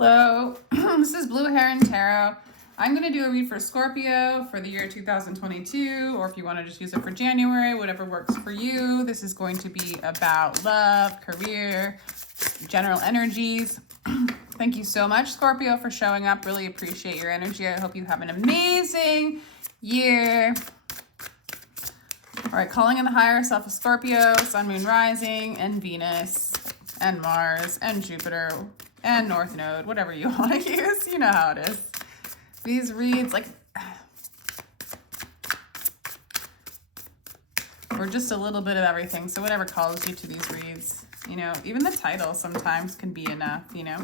Hello, this is Blue Heron Tarot. I'm going to do a read for Scorpio for the year 2022, or if you want to just use it for January, whatever works for you. This is going to be about love, career, general energies. Thank you so much, Scorpio, for showing up. Really appreciate your energy. I hope you have an amazing year. All right, calling in the higher self of Scorpio, Sun, Moon, Rising, and Venus, and Mars, and Jupiter, and North Node, whatever you want to use. You know how it is. These reads, like, or just a little bit of everything. So whatever calls you to these reads, you know, even the title sometimes can be enough, you know.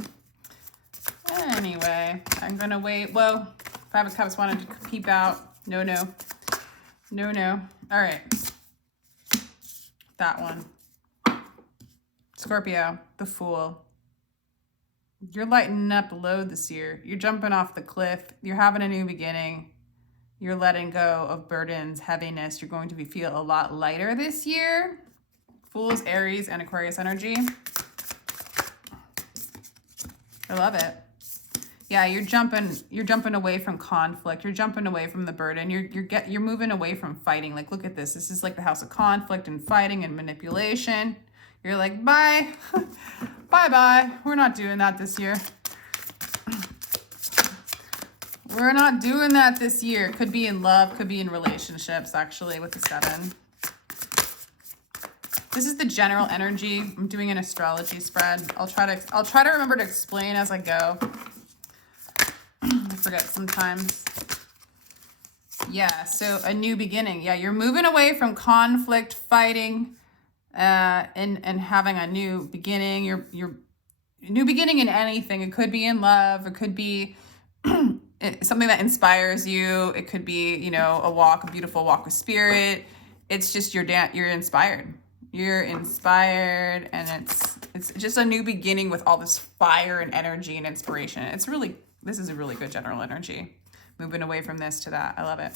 Anyway, I'm going to wait. Whoa, Five of Cups wanted to peep out. No. All right. That one. Scorpio, the Fool. You're lightening up the load this year. You're jumping off the cliff. You're having a new beginning. You're letting go of burdens, heaviness. You're going to feel a lot lighter this year. Fools, Aries, and Aquarius energy. I love it. Yeah, you're jumping away from conflict. You're jumping away from the burden. You're moving away from fighting. Like, look at this. This is like the house of conflict and fighting and manipulation. You're like, bye. Bye. We're not doing that this year. We're not doing that this year. Could be in love, could be in relationships, actually, with the 7. This is the general energy. I'm doing an astrology spread. I'll try to remember to explain as I go. I forget sometimes. Yeah, so a new beginning. Yeah, you're moving away from conflict, fighting, and having a new beginning. Your new beginning in anything. It could be in love. It could be something that inspires you. It could be, you know, a beautiful walk with spirit. It's just you're inspired. You're inspired, and it's just a new beginning with all this fire and energy and inspiration. This is a really good general energy. Moving away from this to that. I love it.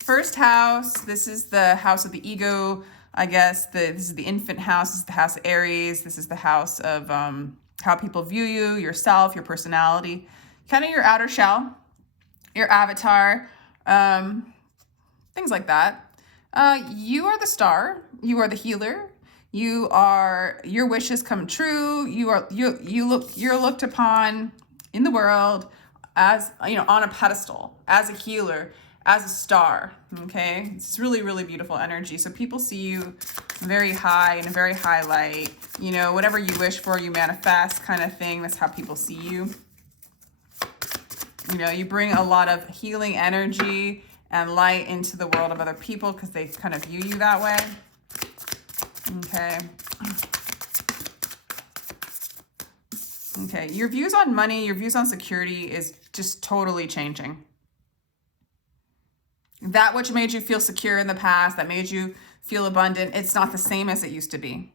First house, this is the house of the ego, I guess. This is the infant house. This is the house of Aries. This is the house of how people view you, yourself, your personality, kind of your outer shell, your avatar, things like that. You are the star. You are the healer. Your wishes come true. You're looked upon in the world as, you know, on a pedestal, as a healer, as a star. Okay, it's really, really beautiful energy. So people see you very high, in a very high light. You know, whatever you wish for, you manifest, kind of thing. That's how people see you. You know, you bring a lot of healing energy and light into the world of other people because they kind of view you that way. Okay, your views on money, your views on security is just totally changing. That which made you feel secure in the past, that made you feel abundant, it's not the same as it used to be.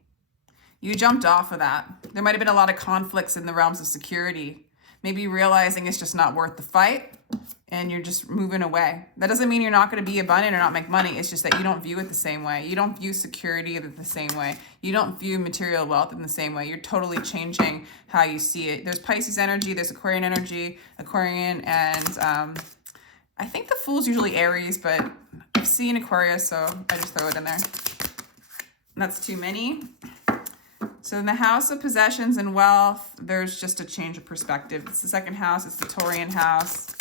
You jumped off of that. There might have been a lot of conflicts in the realms of security. Maybe realizing it's just not worth the fight, and you're just moving away. That doesn't mean you're not going to be abundant or not make money. It's just that you don't view it the same way. You don't view security the same way. You don't view material wealth in the same way. You're totally changing how you see it. There's Pisces energy, there's Aquarian energy, and I think the Fool's usually Aries, but I've seen Aquarius, so I just throw it in there. And that's too many. So in the house of possessions and wealth, there's just a change of perspective. It's the second house. It's the Taurian house.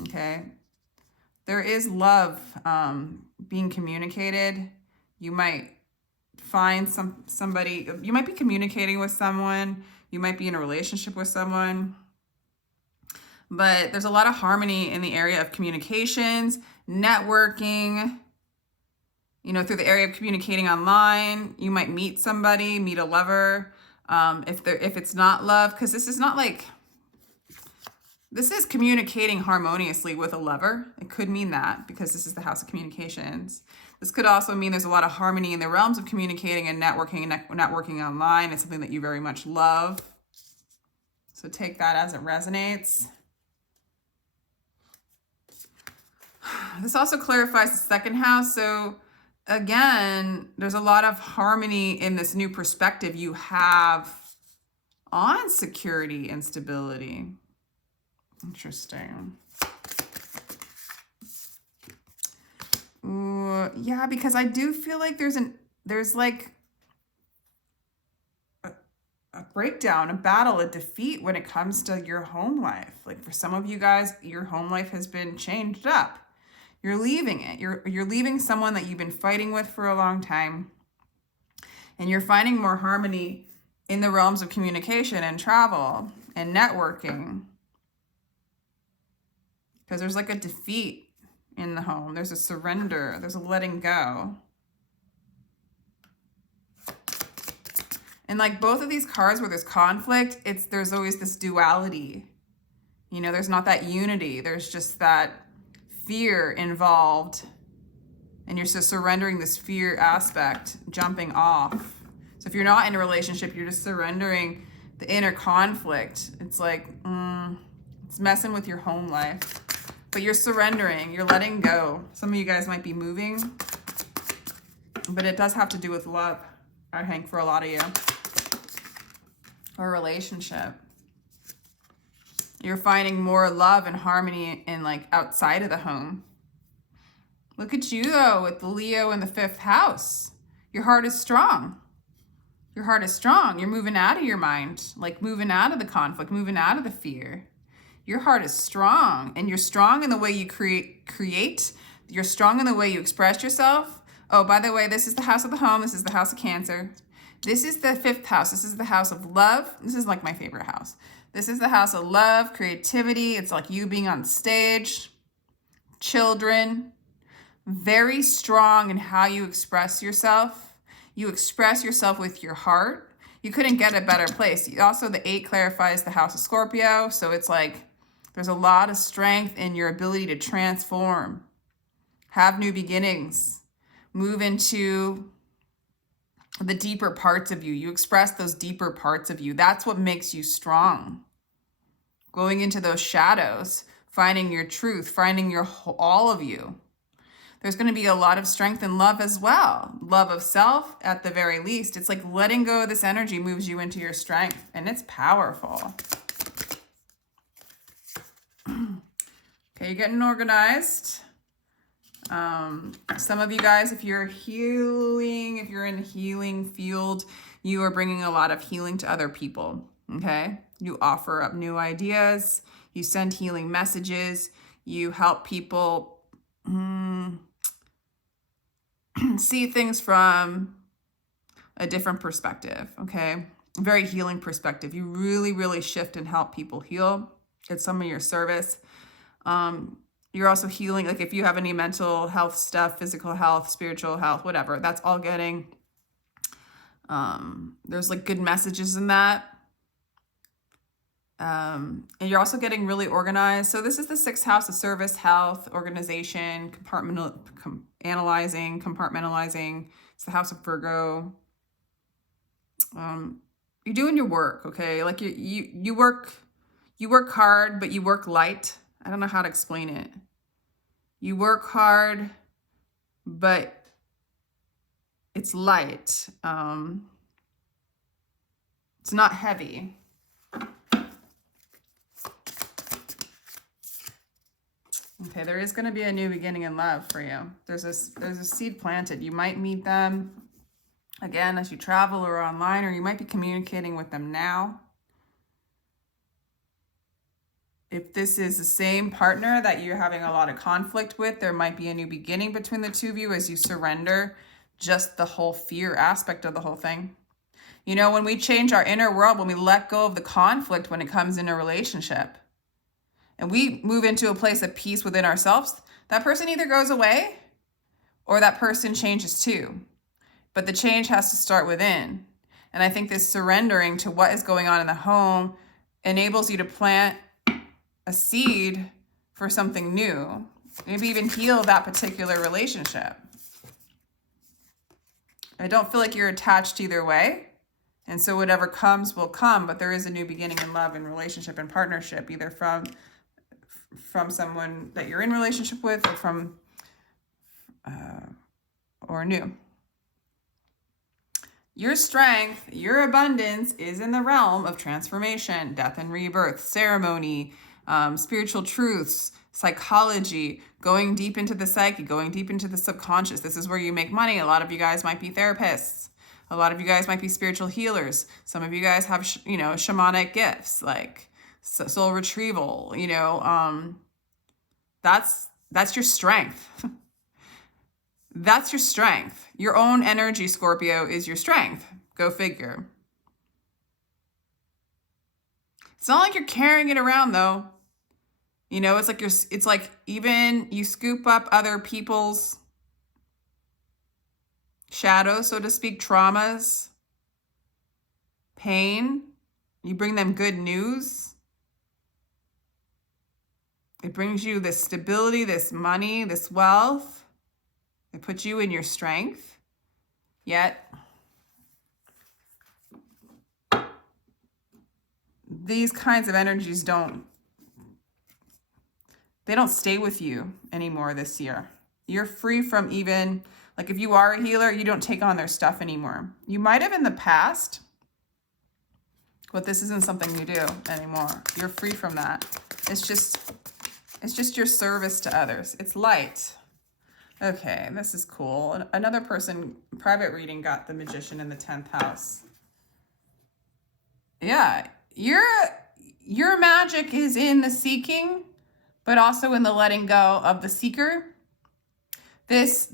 Okay. There is love being communicated. You might find somebody. You might be communicating with someone. You might be in a relationship with someone. But there's a lot of harmony in the area of communications, networking. You know, through the area of communicating online, you might meet somebody, meet a lover. If it's not love, because this is not like, this is communicating harmoniously with a lover. It could mean that because this is the house of communications. This could also mean there's a lot of harmony in the realms of communicating and networking online. It's something that you very much love. So take that as it resonates. This also clarifies the second house. So again, there's a lot of harmony in this new perspective you have on security and stability. Interesting. Ooh, yeah, because I do feel like there's like a breakdown, a battle, a defeat when it comes to your home life. Like for some of you guys, your home life has been changed up. You're leaving it. You're leaving someone that you've been fighting with for a long time. And you're finding more harmony in the realms of communication and travel and networking. Because there's like a defeat in the home. There's a surrender. There's a letting go. And like both of these cards where there's conflict, there's always this duality. You know, there's not that unity. There's just that fear involved. And you're just surrendering this fear aspect, jumping off. So if you're not in a relationship, you're just surrendering the inner conflict. It's like, it's messing with your home life. But you're surrendering, you're letting go. Some of you guys might be moving, but it does have to do with love, I think, for a lot of you. Or relationship. You're finding more love and harmony in like outside of the home. Look at you though, with the Leo in the 5th house. Your heart is strong. Your heart is strong. You're moving out of your mind, like moving out of the conflict, moving out of the fear. Your heart is strong, and you're strong in the way you create. You're strong in the way you express yourself. Oh, by the way, this is the house of the home. This is the house of Cancer. This is the 5th house. This is the house of love. This is like my favorite house. This is the house of love, creativity. It's like you being on stage, children. Very strong in how you express yourself. You express yourself with your heart. You couldn't get a better place. Also, the 8 clarifies the house of Scorpio. So it's like there's a lot of strength in your ability to transform, have new beginnings, move into the deeper parts of you. You express those deeper parts of you. That's what makes you strong. Going into those shadows, finding your truth, finding all of you. There's going to be a lot of strength and love as well. Love of self, at the very least. It's like letting go of this energy moves you into your strength, and it's powerful. Okay, you're getting organized. Some of you guys, if you're healing, if you're in the healing field, you are bringing a lot of healing to other people, okay? You offer up new ideas. You send healing messages. You help people see things from a different perspective, okay? Very healing perspective. You really, really shift and help people heal. It's some of your service. You're also healing, like if you have any mental health stuff, physical health, spiritual health, whatever, that's all getting, there's like good messages in that. And you're also getting really organized. So this is the 6th house of service, health, organization, compartmentalizing. It's the house of Virgo. You're doing your work, okay? Like you work hard, but you work light. I don't know how to explain it. You work hard, but it's light. It's not heavy. Okay, there is going to be a new beginning in love for you. There's a seed planted. You might meet them again as you travel or online, or you might be communicating with them now. If this is the same partner that you're having a lot of conflict with, there might be a new beginning between the two of you as you surrender just the whole fear aspect of the whole thing. You know, when we change our inner world, when we let go of the conflict when it comes in a relationship, and we move into a place of peace within ourselves, that person either goes away or that person changes too. But the change has to start within. And I think this surrendering to what is going on in the home enables you to plant a seed for something new. Maybe even heal that particular relationship. I don't feel like you're attached either way. And so whatever comes will come, but there is a new beginning in love and relationship and partnership, either from someone that you're in relationship with, or or new. Your strength, your abundance is in the realm of transformation, death and rebirth, ceremony, spiritual truths, psychology, going deep into the psyche, going deep into the subconscious. This is where you make money. A lot of you guys might be therapists. A lot of you guys might be spiritual healers. Some of you guys have, shamanic gifts like soul retrieval. That's your strength. That's your strength. Your own energy, Scorpio, is your strength. Go figure. It's not like you're carrying it around though. It's like even you scoop up other people's shadows, so to speak, traumas, pain. You bring them good news. It brings you this stability, this money, this wealth. It puts you in your strength. Yet, these kinds of energies don't stay with you anymore this year. You're free from even, like if you are a healer, you don't take on their stuff anymore. You might have in the past, but this isn't something you do anymore. You're free from that. It's just your service to others. It's light. Okay, this is cool. Another person, private reading, got the Magician in the 10th house. Yeah, your magic is in the seeking, but also in the letting go of the seeker. This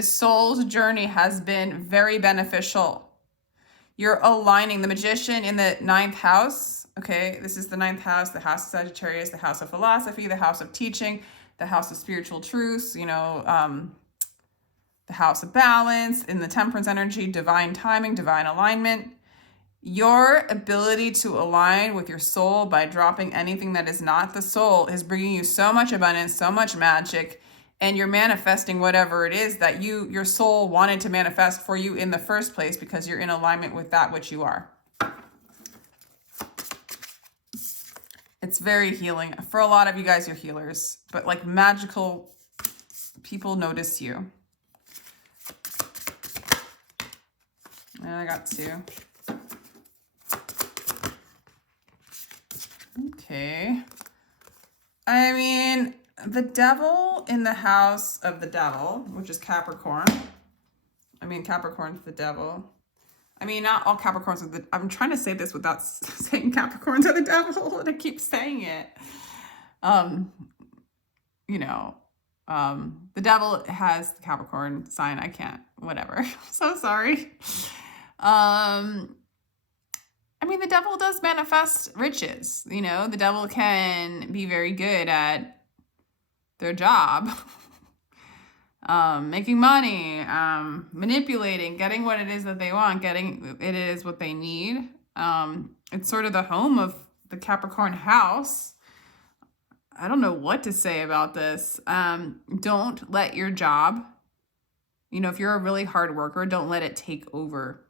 soul's journey has been very beneficial. You're aligning the Magician in the 9th house. Okay, this is the 9th house, the house of Sagittarius, the house of philosophy, the house of teaching, the house of spiritual truths, the house of balance, in the temperance energy, divine timing, divine alignment. Your ability to align with your soul by dropping anything that is not the soul is bringing you so much abundance, so much magic, and you're manifesting whatever it is that your soul wanted to manifest for you in the first place because you're in alignment with that which you are. It's very healing. For a lot of you guys, you're healers, but like magical people notice you. And I got 2. Okay. I mean, the devil in the house of the devil, which is Capricorn. Capricorn's the devil. Not all Capricorns are I'm trying to say this without saying Capricorns are the devil, and I keep saying it. The devil has the Capricorn sign. I can't, whatever. So sorry. The devil does manifest riches. The devil can be very good at their job. Making money, manipulating, getting what it is that they want, getting it is what they need. It's sort of the home of the Capricorn house. I don't know what to say about this. Don't let your job, if you're a really hard worker, don't let it take over.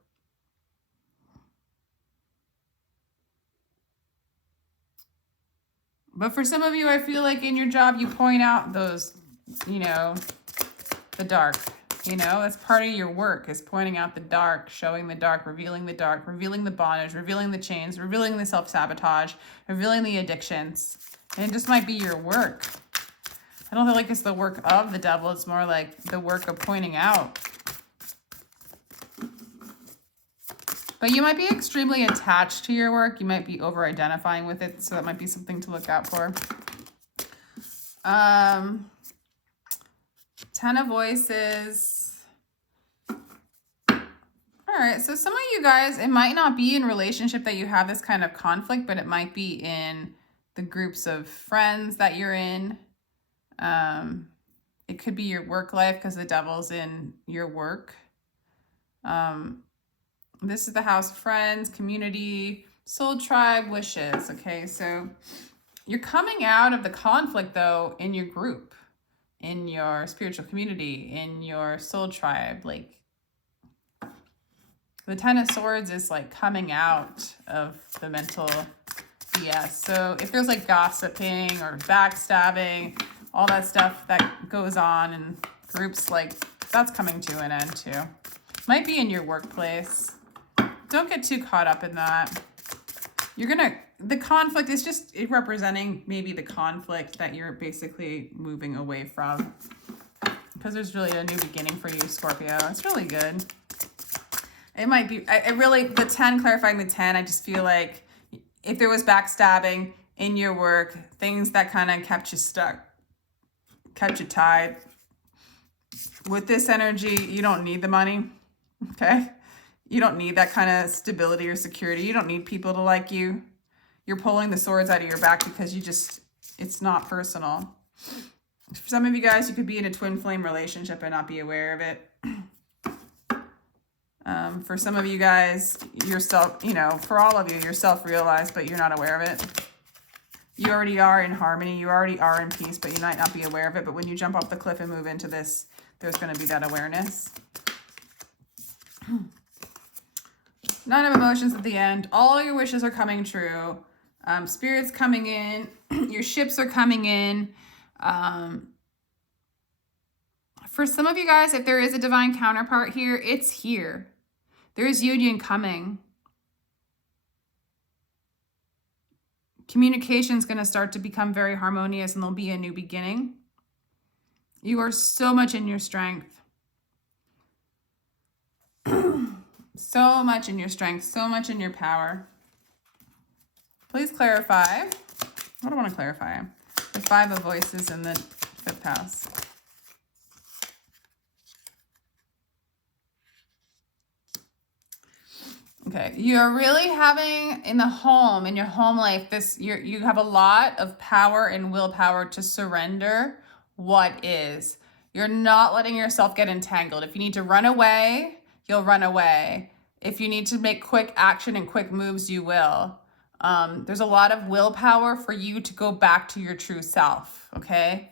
But for some of you, I feel like in your job, you point out those, the dark. That's part of your work, is pointing out the dark, showing the dark, revealing the bondage, revealing the chains, revealing the self-sabotage, revealing the addictions. And it just might be your work. I don't feel like it's the work of the devil. It's more like the work of pointing out. But you might be extremely attached to your work. You might be over-identifying with it, so that might be something to look out for. 10 of Voices. All right, so some of you guys, it might not be in relationship that you have this kind of conflict, but it might be in the groups of friends that you're in. It could be your work life because the devil's in your work. This is the house of friends, community, soul tribe, wishes. Okay, so you're coming out of the conflict though in your group, in your spiritual community, in your soul tribe. Like the 10 of Swords is like coming out of the mental BS. So if there's like gossiping or backstabbing, all that stuff that goes on in groups, like That's coming to an end too. Might be in your workplace. Don't get too caught up in that. The conflict is just representing maybe the conflict that you're basically moving away from. Because there's really a new beginning for you, Scorpio. It's really good. It might be, the 10, clarifying the 10, I just feel like if there was backstabbing in your work, things that kind of kept you stuck, kept you tied. With this energy, you don't need the money, okay? You don't need that kind of stability or security. You don't need people to like you. You're pulling the swords out of your back because it's not personal. For some of you guys, you could be in a twin flame relationship and not be aware of it. For some of you guys, for all of you, you're self-realized, but you're not aware of it. You already are in harmony. You already are in peace, but you might not be aware of it. But when you jump off the cliff and move into this, there's going to be that awareness. 9 of emotions at the end. All your wishes are coming true. Spirits coming in. Your ships are coming in. For some of you guys, if there is a divine counterpart here, it's here. There's union coming. Communication is going to start to become very harmonious, and there'll be a new beginning. You are so much in your strength. So much in your strength, so much in your power. Please clarify. What do I want to clarify? The 5 of Voices in the 5th house. Okay, you're really having in your home life, you have a lot of power and willpower to surrender what is. You're not letting yourself get entangled. If you need to run away, you'll run away. If you need to make quick action and quick moves, you will. There's a lot of willpower for you to go back to your true self, okay?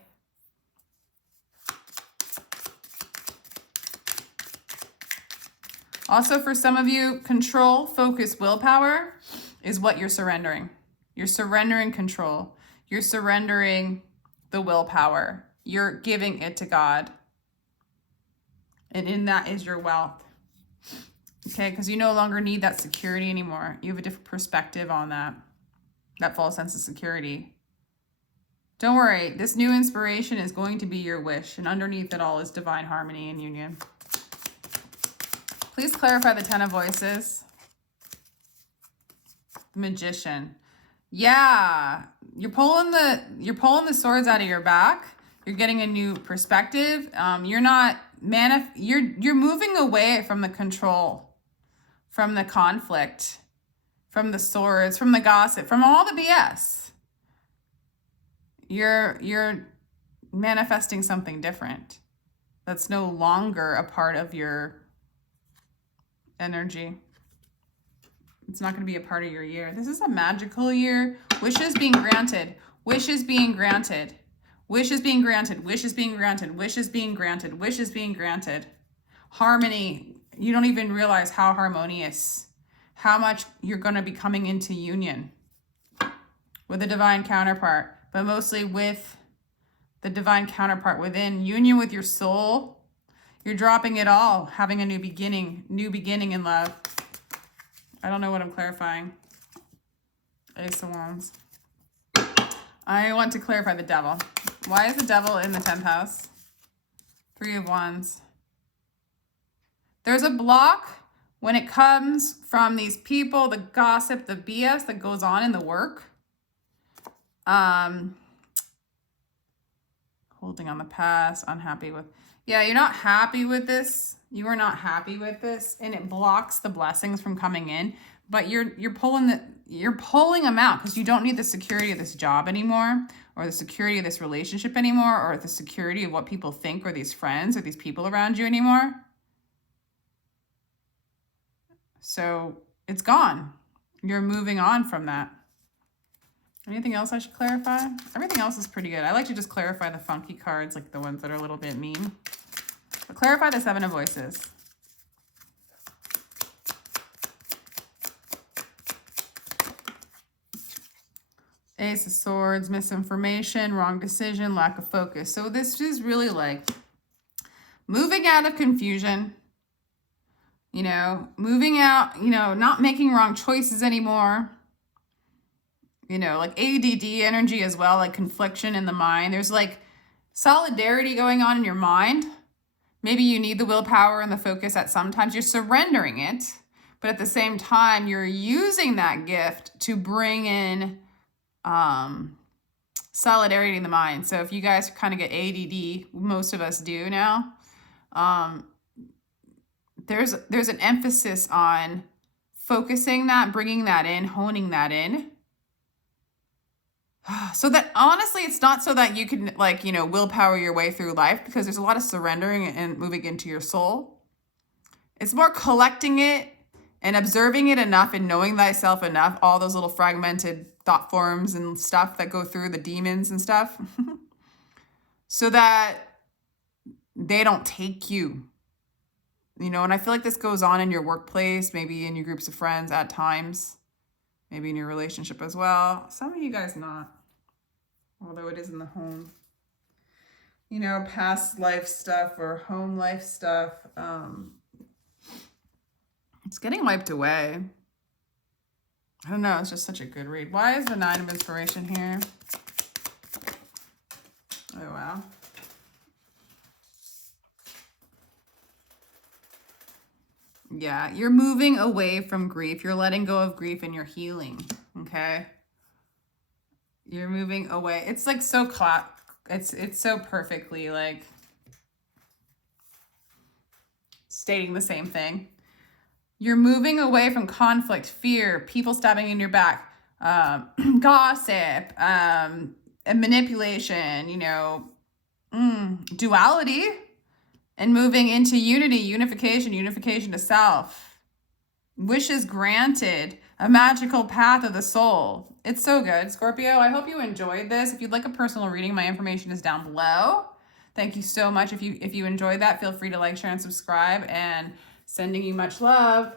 Also, for some of you, control, focus, willpower is what you're surrendering. You're surrendering control. You're surrendering the willpower. You're giving it to God. And in that is your wealth. Okay, because you no longer need that security anymore. You have a different perspective on that false sense of security. Don't worry, this new inspiration is going to be your wish, and underneath it all is divine harmony and union. Please clarify the 10 of Voices. Magician. Yeah, you're pulling the swords out of your back. You're getting a new perspective. You're moving away from the control, from the conflict, from the swords, from the gossip, from all the BS. You're manifesting something different that's no longer a part of your energy. It's not going to be a part of your year. This is a magical year. Wishes being granted. Wishes being granted. Wishes being granted. Wishes being granted. Wishes being granted. Wishes being granted. Harmony. You don't even realize how harmonious, how much you're going to be coming into union with a divine counterpart, but mostly with the divine counterpart within. Union with your soul. You're dropping it all, having a new beginning in love. I don't know what I'm clarifying. Ace of Wands. I want to clarify the devil. Why is the devil in the 10th house? 3 of Wands. There's a block when it comes from these people, the gossip, the BS that goes on in the work. Holding on the past, unhappy with. Yeah, you're not happy with this. You are not happy with this, and it blocks the blessings from coming in. But you're pulling them out because you don't need the security of this job anymore, or the security of this relationship anymore, or the security of what people think, or these friends, or these people around you anymore. So it's gone. You're moving on from that. Anything else I should clarify? Everything else is pretty good. I like to just clarify the funky cards, like the ones that are a little bit mean. But clarify the 7 of Voices. Ace of Swords, misinformation, wrong decision, lack of focus. So this is really like moving out of confusion, moving out, not making wrong choices anymore. Like ADD energy as well, like confliction in the mind. There's like solidarity going on in your mind. Maybe you need the willpower and the focus at sometimes. You're surrendering it, but at the same time, you're using that gift to bring in solidarity in the mind. So if you guys kind of get ADD, most of us do now, there's an emphasis on focusing that, bringing that in, honing that in. So that honestly, it's not so that you can willpower your way through life, because there's a lot of surrendering and moving into your soul. It's more collecting it and observing it enough and knowing thyself enough, all those little fragmented thought forms and stuff that go through the demons and stuff, so that they don't take you. And I feel like this goes on in your workplace, maybe in your groups of friends at times, maybe in your relationship as well. Some of you guys not, although it is in the home. Past life stuff or home life stuff. It's getting wiped away. I don't know. It's just such a good read. Why is the 9 of Inspiration here? Oh, wow. Yeah, you're moving away from grief. You're letting go of grief and you're healing, okay? You're moving away. It's like so it's so perfectly like stating the same thing. You're moving away from conflict, fear, people stabbing in your back, gossip, and manipulation, duality, and moving into unity, unification to self. Wishes granted, a magical path of the soul. It's so good, Scorpio. I hope you enjoyed this. If you'd like a personal reading, my information is down below. Thank you so much. If you enjoyed that, feel free to like, share, and subscribe, and sending you much love.